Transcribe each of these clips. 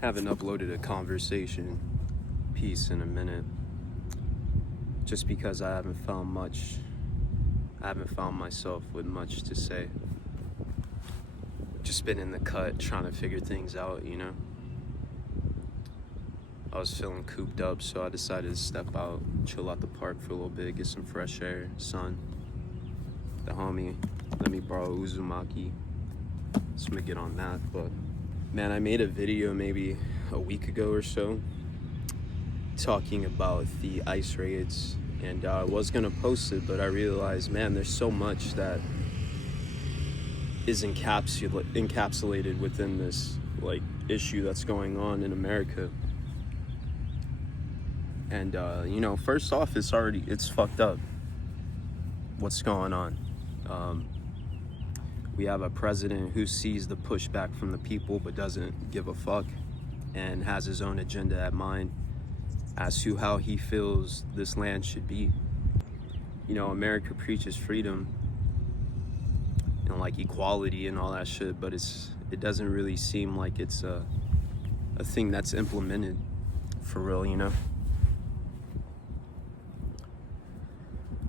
Haven't uploaded a conversation piece in a minute just because I haven't found myself with much to say. Just been in the cut trying to figure things out, you know. I was feeling cooped up, so I decided to step out, chill out the park for a little bit, get some fresh air, sun. The homie let me borrow Uzumaki, so I'm gonna get on that. But man, I made a video maybe a week ago or so talking about the ICE raids, and I was gonna post it, but I realized, man, there's so much that is encapsulated within this like issue that's going on in America. And you know, first off, it's fucked up what's going on. We have a president who sees the pushback from the people but doesn't give a fuck and has his own agenda at mind as to how he feels this land should be. You know, America preaches freedom and like equality and all that shit, but it doesn't really seem like it's a thing that's implemented for real, you know.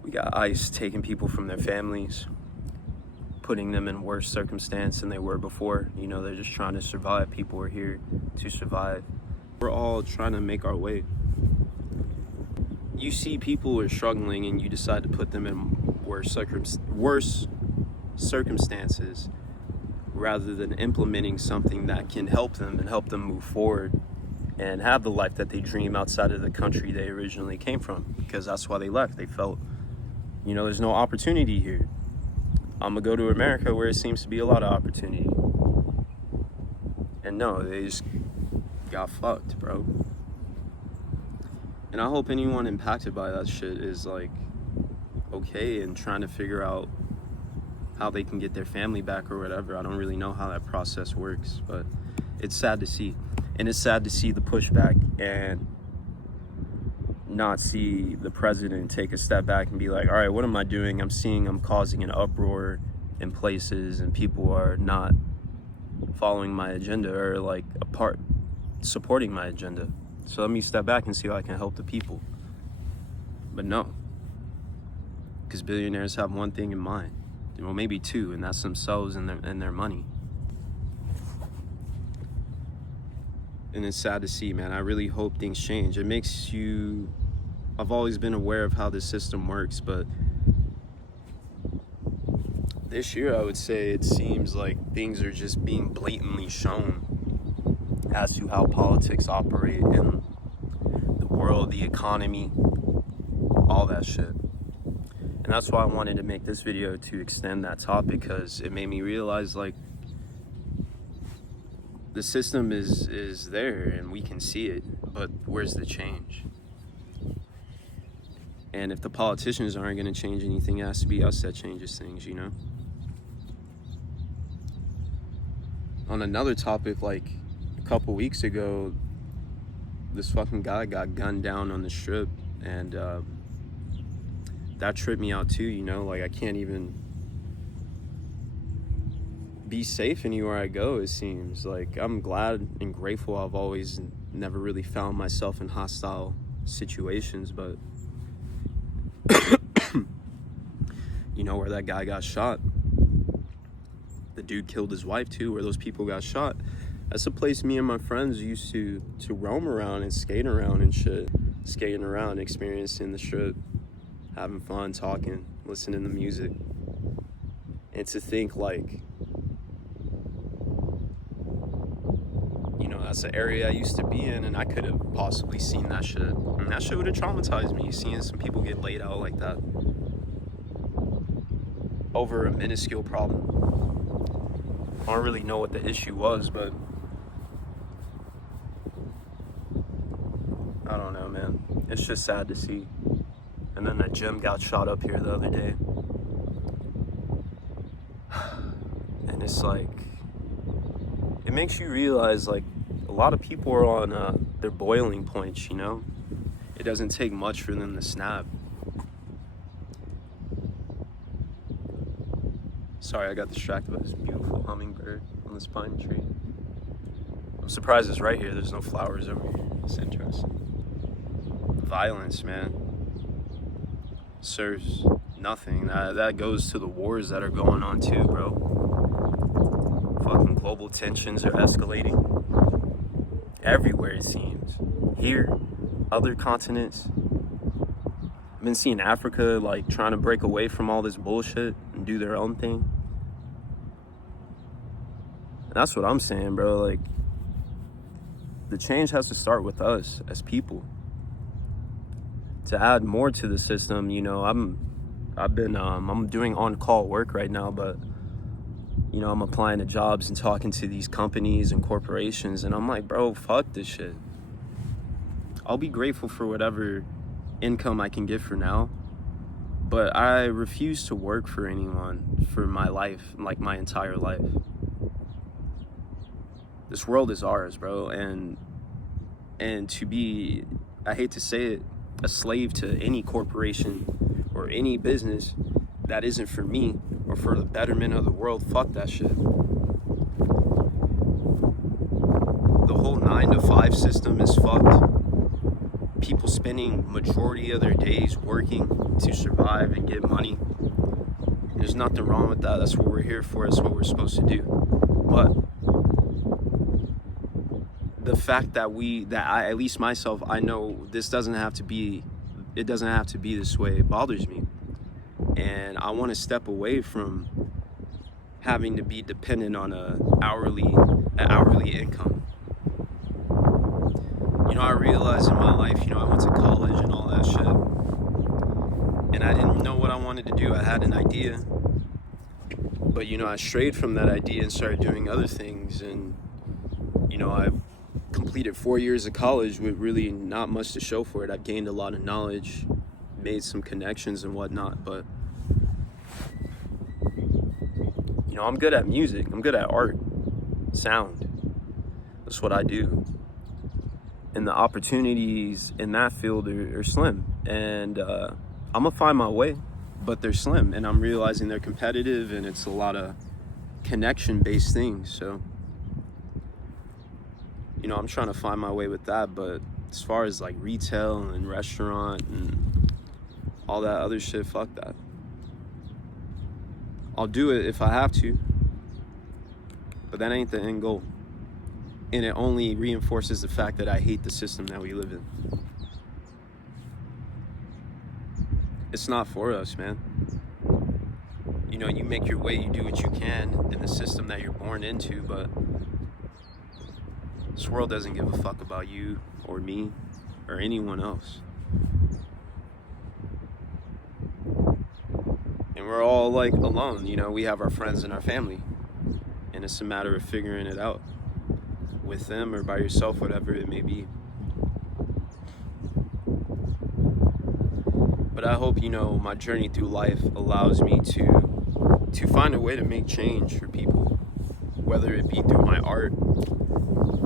We got ICE taking people from their families, putting them in worse circumstance than they were before. You know, they're just trying to survive. People are here to survive. We're all trying to make our way. You see people are struggling and you decide to put them in worse circumstances rather than implementing something that can help them and help them move forward and have the life that they dream outside of the country they originally came from, because that's why they left. They felt, you know, there's no opportunity here. I'm gonna go to America where it seems to be a lot of opportunity. And no, they just got fucked, bro. And I hope anyone impacted by that shit is like okay and trying to figure out how they can get their family back or whatever. I don't really know how that process works, but it's sad to see. And it's sad to see the pushback and not see the president take a step back and be like, all right, what am I doing? I'm causing an uproar in places and people are not following my agenda or like supporting my agenda. So let me step back and see how I can help the people. But no, because billionaires have one thing in mind, well, maybe two, and that's themselves and their money. And it's sad to see, man. I really hope things change. I've always been aware of how the system works, but this year I would say it seems like things are just being blatantly shown as to how politics operate in the world, the economy, all that shit. And that's why I wanted to make this video, to extend that topic, because it made me realize like the system is there and we can see it, but where's the change? And if the politicians aren't going to change anything, it has to be us that changes things, you know? On another topic, like a couple weeks ago, this fucking guy got gunned down on the strip, and that tripped me out too, you know? Like, I can't even be safe anywhere I go, it seems. Like, I'm glad and grateful I've always never really found myself in hostile situations, but you know, where that guy got shot, the dude killed his wife too, where those people got shot. That's a place me and my friends used to roam around and skate around and shit. Skating around, experiencing the strip, having fun, talking, listening to music. And to think like, you know, that's the area I used to be in, and I could have possibly seen that shit. And that shit would have traumatized me, seeing some people get laid out like that over a minuscule problem. I don't really know what the issue was, but I don't know, man. It's just sad to see. And then that gym got shot up here the other day. And it's like, it makes you realize like a lot of people are on their boiling points, you know? It doesn't take much for them to snap. Sorry, I got distracted by this beautiful hummingbird on this pine tree. I'm surprised it's right here. There's no flowers over here. It's interesting. Violence, man, serves nothing. That goes to the wars that are going on too, bro. Fucking global tensions are escalating everywhere, it seems. Here, other continents. I've been seeing Africa like trying to break away from all this bullshit and do their own thing. And that's what I'm saying, bro. Like, the change has to start with us as people. To add more to the system, you know, I'm doing on-call work right now, but you know, I'm applying to jobs and talking to these companies and corporations, and I'm like, bro, fuck this shit. I'll be grateful for whatever income I can get for now, but I refuse to work for anyone for my life, like my entire life. This world is ours, bro, and to be, I hate to say it, a slave to any corporation or any business that isn't for me or for the betterment of the world, fuck that shit. The whole 9-to-5 system is fucked. People spending majority of their days working to survive and get money. There's nothing wrong with that. That's what we're here for. That's what we're supposed to do. But the fact that I, at least myself, I know this doesn't have to be, it doesn't have to be this way. It bothers me. And I want to step away from having to be dependent on an hourly income. You know, I realized in my life, you know, I went to college and all that shit, and I didn't know what I wanted to do. I had an idea, but you know, I strayed from that idea and started doing other things. And you know, I completed 4 years of college with really not much to show for it. I've gained a lot of knowledge, made some connections and whatnot, but you know, I'm good at music. I'm good at art, sound. That's what I do. And the opportunities in that field are slim. And I'm gonna find my way, but they're slim. And I'm realizing they're competitive, and it's a lot of connection-based things. So, you know, I'm trying to find my way with that. But as far as like retail and restaurant and all that other shit, fuck that. I'll do it if I have to, but that ain't the end goal. And it only reinforces the fact that I hate the system that we live in. It's not for us, man. You know, you make your way, you do what you can in the system that you're born into, but this world doesn't give a fuck about you or me or anyone else. And we're all like alone, you know, we have our friends and our family, and it's a matter of figuring it out with them or by yourself, whatever it may be. But I hope, you know, my journey through life allows me to find a way to make change for people, whether it be through my art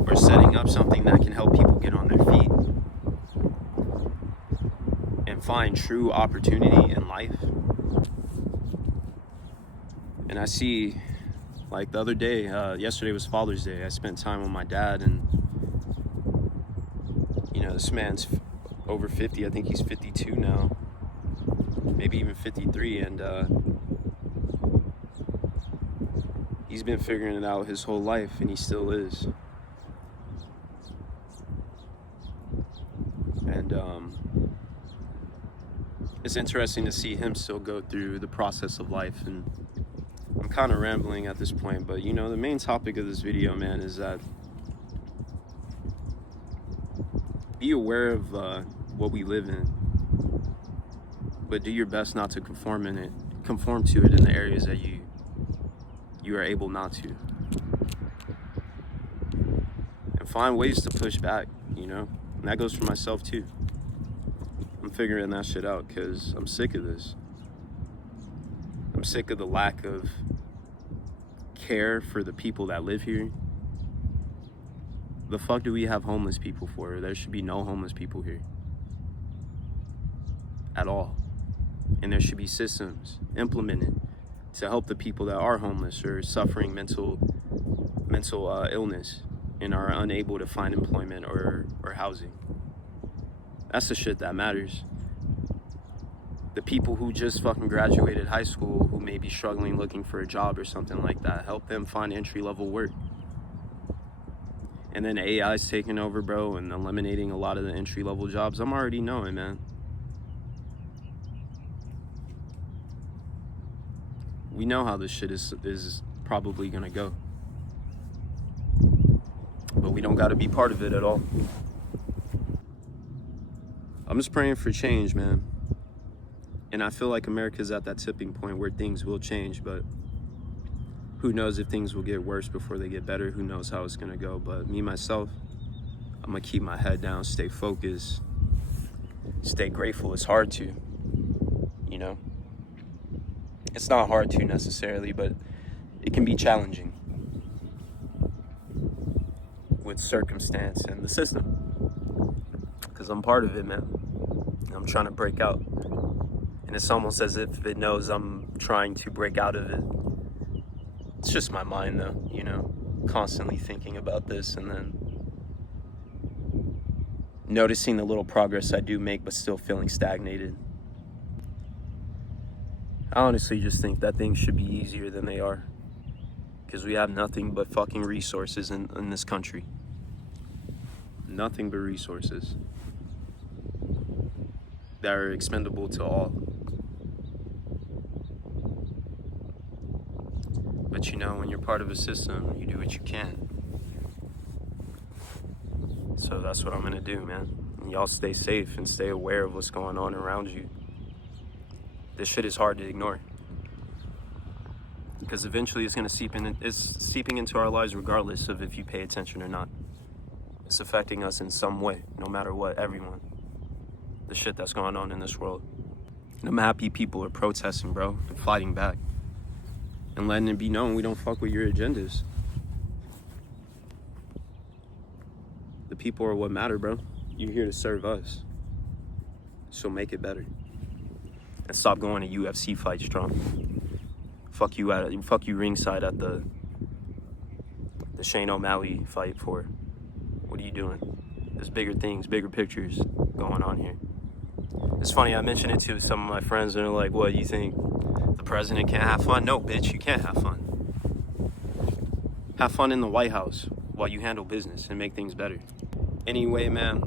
or setting up something that can help people get on their feet and find true opportunity in life. And I see, like the other day, yesterday was Father's Day. I spent time with my dad, and you know, this man's over 50. I think he's 52 now, maybe even 53, and he's been figuring it out his whole life, and he still is. And it's interesting to see him still go through the process of life. And I'm kind of rambling at this point, but you know, the main topic of this video, man, is that be aware of what we live in, but do your best not to conform to it in the areas that you are able not to, and find ways to push back, you know. And that goes for myself too. I'm figuring that shit out because I'm sick of this. I'm sick of the lack of care for the people that live here. The fuck do we have homeless people for? There should be no homeless people here at all. And there should be systems implemented to help the people that are homeless or suffering mental illness. and are unable to find employment or housing. That's the shit that matters. The people who just fucking graduated high school, who may be struggling looking for a job or something like that, help them find entry-level work. And then AI's taking over, bro, and eliminating a lot of the entry-level jobs. I'm already knowing, man. We know how this shit is probably gonna go. But we don't gotta be part of it at all. I'm just praying for change, man. And I feel like America's at that tipping point where things will change, but who knows if things will get worse before they get better. Who knows how it's gonna go. But me, myself, I'm gonna keep my head down, stay focused, stay grateful. It's hard to, you know? It's not hard to necessarily, but it can be challenging with circumstance and the system. Because I'm part of it, man. I'm trying to break out. And it's almost as if it knows I'm trying to break out of it. It's just my mind, though, you know, constantly thinking about this and then noticing the little progress I do make, but still feeling stagnated. I honestly just think that things should be easier than they are. Because we have nothing but fucking resources in this country. Nothing but resources that are expendable to all. But you know, when you're part of a system, you do what you can. So that's what I'm gonna do, man. And y'all stay safe and stay aware of what's going on around you. This shit is hard to ignore. Because eventually it's gonna it's seeping into our lives regardless of if you pay attention or not. It's affecting us in some way, no matter what, everyone. The shit that's going on in this world. And I'm happy people are protesting, bro, and fighting back. And letting it be known we don't fuck with your agendas. The people are what matter, bro. You're here to serve us. So make it better. And stop going to UFC fights drunk. Fuck you ringside at the Shane O'Malley fight for. What are you doing? There's bigger things, bigger pictures going on here. It's funny, I mentioned it to some of my friends and they're like, what, you think the president can't have fun? No, bitch, you can't have fun. Have fun in the White House while you handle business and make things better. Anyway, man,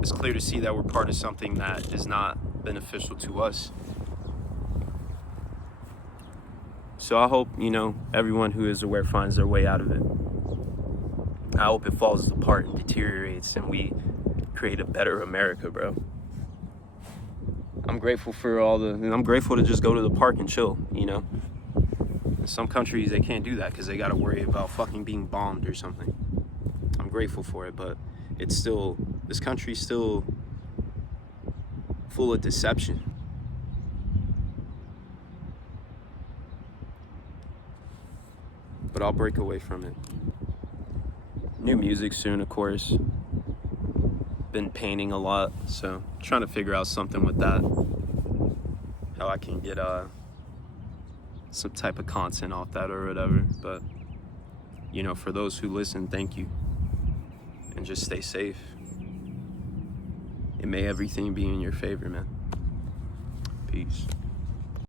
it's clear to see that we're part of something that is not beneficial to us. So I hope, you know, everyone who is aware finds their way out of it. I hope it falls apart and deteriorates and we create a better America, bro. I'm grateful for I'm grateful to just go to the park and chill, you know. In some countries, they can't do that because they got to worry about fucking being bombed or something. I'm grateful for it, but this country's still full of deception. But I'll break away from it. New music soon, of course. Been painting a lot, so trying to figure out something with that. How I can get some type of content off that or whatever. But, you know, for those who listen, thank you. And just stay safe. And may everything be in your favor, man. Peace.